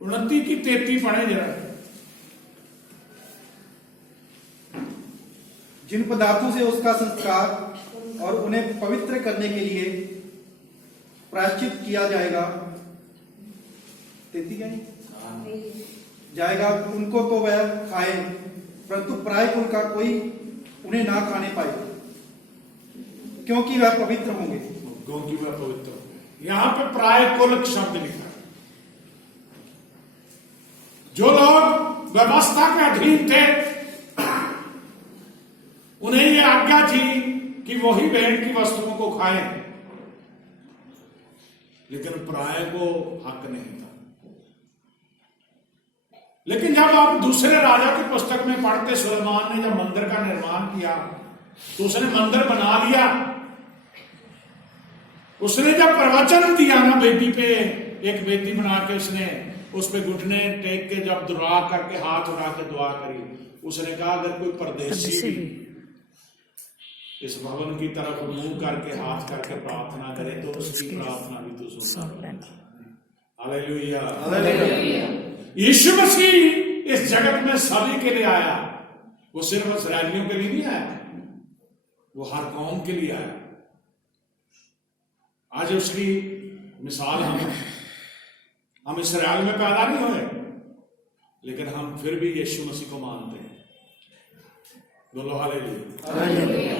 29 की 33 पढ़े जरा। जिन पदार्थों से उसका संस्कार और उन्हें पवित्र करने के लिए प्रायश्चित किया जाएगा, 33 है जाएगा, उनको तो वह खाए, परंतु पराये कुल का कोई उन्हें ना खाने पाए, क्योंकि वह पवित्र होंगे। क्योंकि वह पवित्र होंगे। यहां पे पराये कुल शब्द लिखा है। जो लोग व्यवस्था के अधीन थे, उन्हें यह आज्ञा थी कि वही भेड़ की वस्तुओं को खाएं, लेकिन पराये को हक नहीं था। लेकिन जब आप दूसरे राजा की पुस्तक में पढ़ते, सुलेमान ने जब मंदिर का निर्माण किया तो उसने मंदिर बना लिया। उसने जब प्रवचन दिया ना वेदी पे, एक वेदी बना के उसने उस पे घुटने टेक के जब दुआ करके हाथ उठा के दुआ करी, उसने कहा अगर कोई परदेशी भी इस भवन की तरफ मुंह करके हाथ करके प्रार्थना करे तो उसकी प्रार्थना भी तू सुन लेगा। Hallelujah, hallelujah. यीशु मसीह इस जगत में सभी के लिए आया। वो सिर्फ इस्राएलियों के लिए नहीं आया, वो हर कौम के लिए आया। आज उसकी मिसाल हम इस्राएल में पैदा नहीं हुए, लेकिन हम फिर भी यीशु मसीह को मानते हैं। बोलो हालेलुया।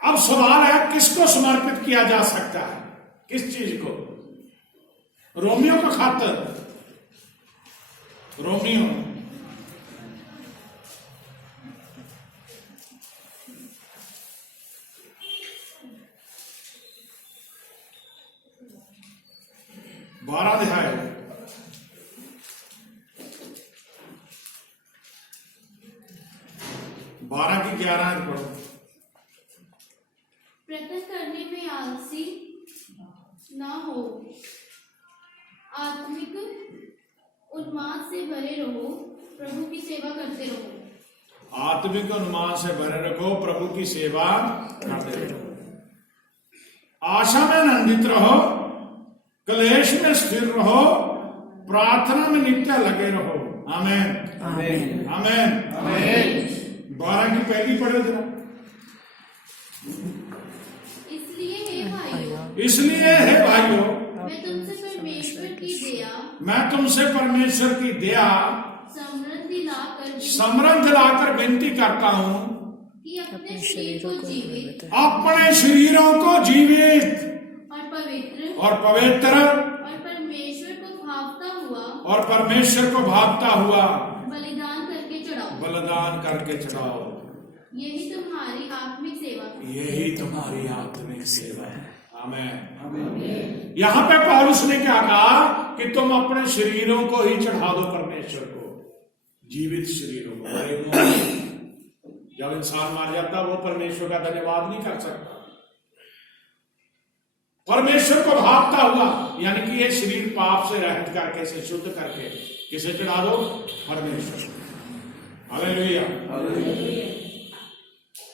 अब सवाल है किसको समर्पित किया जा सकता है, किस चीज को? रोमियो का खातर, रोमियो 12 अध्याय 12 की 11 पढ़ो। प्रकट करने में आलसी ना हो, आत्मिक उन्माद से भरे रहो, प्रभु की सेवा करते रहो। आत्मिक उन्माद से भरे रखो, प्रभु की सेवा करते रहो। आशा में आनंदित रहो, क्लेश में स्थिर रहो, प्रार्थना में नित्य लगे रहो। आमेन, आमेन, आमेन, आमेन। 12 की पहली पढ़ो जरा। इसलिए है भाइयों, मैं तुमसे परमेश्वर की दया समृद्धि लाकर विनती करता हूँ कि अपने शरीरों को जीवित और पवित्र और परमेश्वर को भावता हुआ बलिदान करके चढ़ाओ। यही तुम्हारी आत्मिक सेवा है। आमेन। यहां पे पौलुस ने क्या कहा कि तुम अपने शरीरों को ही चढ़ा दो परमेश्वर को, जीवित शरीरों को। जब इंसान मार जाता वो परमेश्वर का धन्यवाद नहीं कर सकता। परमेश्वर को भागता हुआ, यानी कि ये शरीर पाप से रहित करके, से शुद्ध करके किसे चढ़ा दो? परमेश्वर। हालेलुया।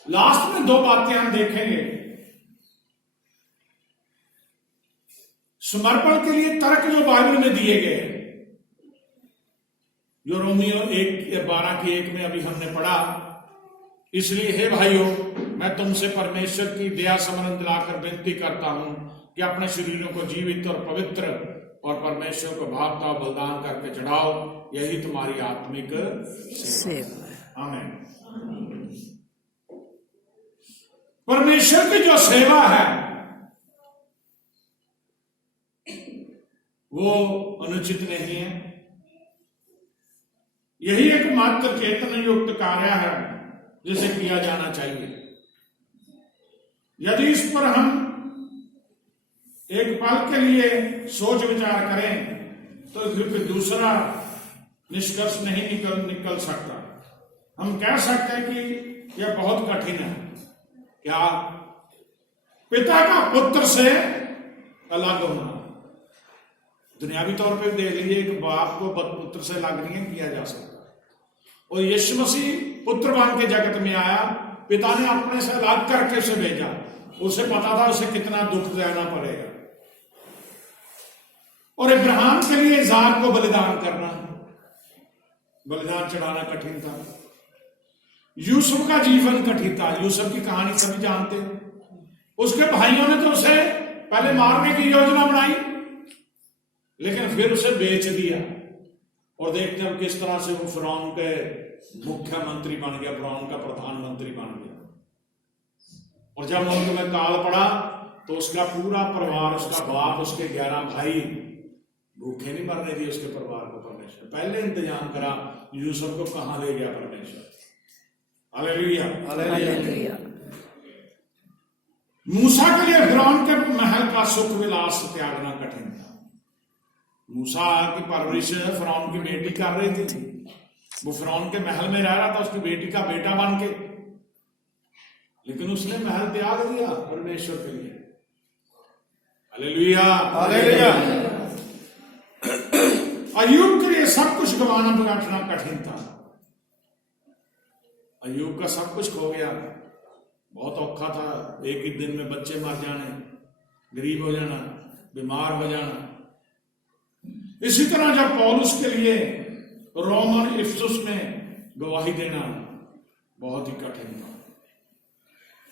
लास्ट में 2 बातें हम देखेंगे। समर्पण के लिए तर्क जो बाइबल में दिए गए, जो रोमियो 12 की 1 में अभी हमने पढ़ा। इसलिए हे भाइयों, मैं तुमसे परमेश्वर की दया समृद्धि दिलाकर विनती करता हूं कि अपने शरीरों को जीवित और पवित्र और परमेश्वर को भावता हुआ बलिदान करके चढ़ाओ, यही तुम्हारी आत्मिक सेवा है। आमीन। परमेश्वर की जो सेवा है वो अनुचित नहीं है। यही एकमात्र चेतन युक्त कार्य है जिसे किया जाना चाहिए। यदि इस पर हम एक पल के लिए सोच विचार करें तो फिर दूसरा निष्कर्ष नहीं निकल सकता। हम कह सकते हैं कि यह बहुत कठिन है। क्या? पिता का पुत्र से अलग होना। दुनियावी तौर पे देख लीजिए, एक बाप को पुत्र से अलग नहीं किया जा सकता। और यीशु मसीह पुत्र बन के जगत में आया, पिता ने अपने से अलग करके उसे भेजा। उसे पता था उसे कितना दुख सहना पड़ेगा। और इब्राहिम के लिए इज़हाक को बलिदान करना, बलिदान चढ़ाना कठिन था। यूसुफ का जीवन कठिन था। यूसुफ की कहानी सभी जानते हैं। उसके भाइयों ने तो उसे पहले मारने की योजना बनाई, लेकिन फिर उसे बेच दिया। और देखते हैं किस तरह से वो फिरौन के मुख्यमंत्री बन गया, फिरौन का प्रधानमंत्री बन गया। और जब मुल्क में काल पड़ा तो उसका पूरा परिवार, उसका बाप, उसके 11 भाई भूखे नहीं मरने दिए उसके परिवार को। परमेश्वर पहले इंतजाम करा। यूसुफ को कहां ले गया परमेश्वर। Hallelujah, hallelujah. मूसा के लिए फिरौन के महल का सुख विलास त्यागना कठिन था। मूसा की परवरिश फिरौन की बेटी कर रही थी। वो फिरौन के महल में रह रहा था, उसकी बेटी का बेटा बन के, लेकिन उसने महल त्याग दिया परमेश्वर के लिए। Hallelujah, hallelujah. अय्यूब के लिए सब कुछ गंवाना बैठना कठिन था। अय्यूब का सब कुछ खो गया, बहुत औखा था। एक ही दिन में बच्चे मर जाने, गरीब हो जाना, बीमार हो जाना। इसी तरह जब पौलुस के लिए रोमन इफिसुस में गवाही देना बहुत ही कठिन था,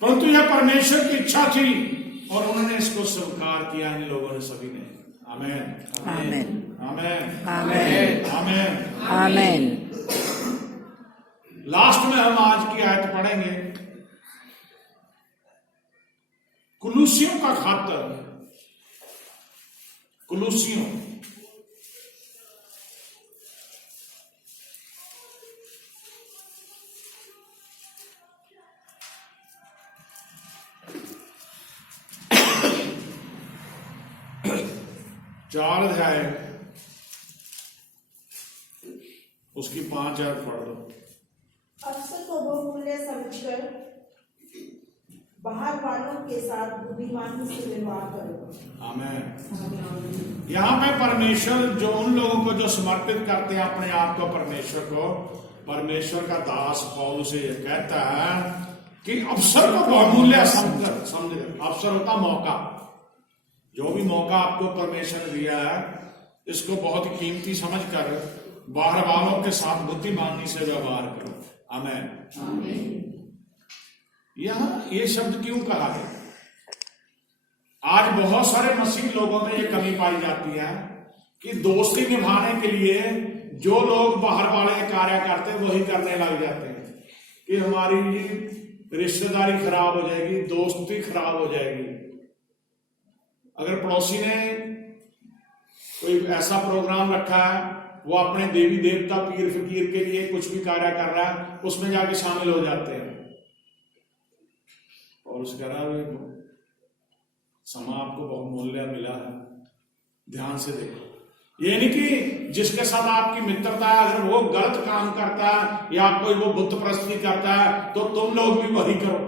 परंतु यह परमेश्वर की इच्छा थी और उन्होंने इसको स्वीकार किया, इन लोगों ने, सभी ने। आमीन, आमीन, आमीन, आमीन, आमीन, आमीन। लास्ट में हम आज की आयत पढ़ेंगे, कुलूसियों का खातर। कुलूसियों, चार अध्याय, उसकी 5 आयत पढ़ दो। अवसर को बहुमूल्य समझकर बाहर वालों के साथ बुद्धिमानी से व्यवहार करो। आमीन। यहाँ पे परमेश्वर जो उन लोगों को जो समर्पित करते हैं अपने आप को परमेश्वर को, परमेश्वर का दास पौलुस से कहता है कि अवसर को बहुमूल्य समझ। अवसर होता मौका। जो भी मौका आपको परमेश्वर ने दिया है, इसको बहुत कीमती समझकर बाहर वालों के साथ बुद्धिमानी से व्यवहार करो। आमीन। यहां ये शब्द क्यों कहा गया? आज बहुत सारे मसीह लोगों में ये कमी पाई जाती है कि दोस्ती निभाने के लिए जो लोग बाहर वाले कार्य करते हैं वही करने लग जाते हैं कि हमारी रिश्तेदारी खराब हो जाएगी, दोस्ती खराब हो जाएगी। अगर पड़ोसी ने कोई ऐसा प्रोग्राम रखा है, वो अपने देवी देवता पीर फकीर के लिए कुछ भी कार्य कर रहा है, उसमें जाके शामिल हो जाते हैं। और उस कह रहा है समा आपको बहुमूल्य मिला है, ध्यान से देखो। ये नहीं कि जिसके साथ आपकी मित्रता है, अगर वो गलत काम करता है या कोई वो बुत प्रस्ती करता है तो तुम लोग भी वही करो।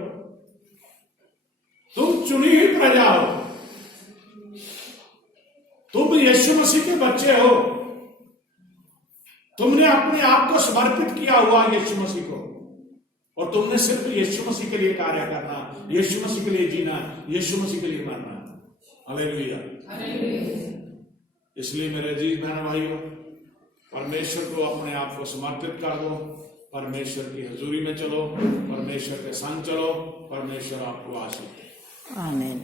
तुम चुनी हुई प्रजा हो, तुम यीशु मसीह के बच्चे हो, तुमने अपने आप को समर्पित किया हुआ यीशु मसीह को, और तुमने सिर्फ यीशु मसीह के लिए कार्य करना, यीशु मसीह के लिए जीना, यीशु मसीह के लिए मरना। हालेलुया। इसलिए मेरे अजीज बहन भाइयों, परमेश्वर को अपने आप को समर्पित कर दो, परमेश्वर की हजूरी में चलो, परमेश्वर के संग चलो, परमेश्वर आपको आशीष दे। आमीन।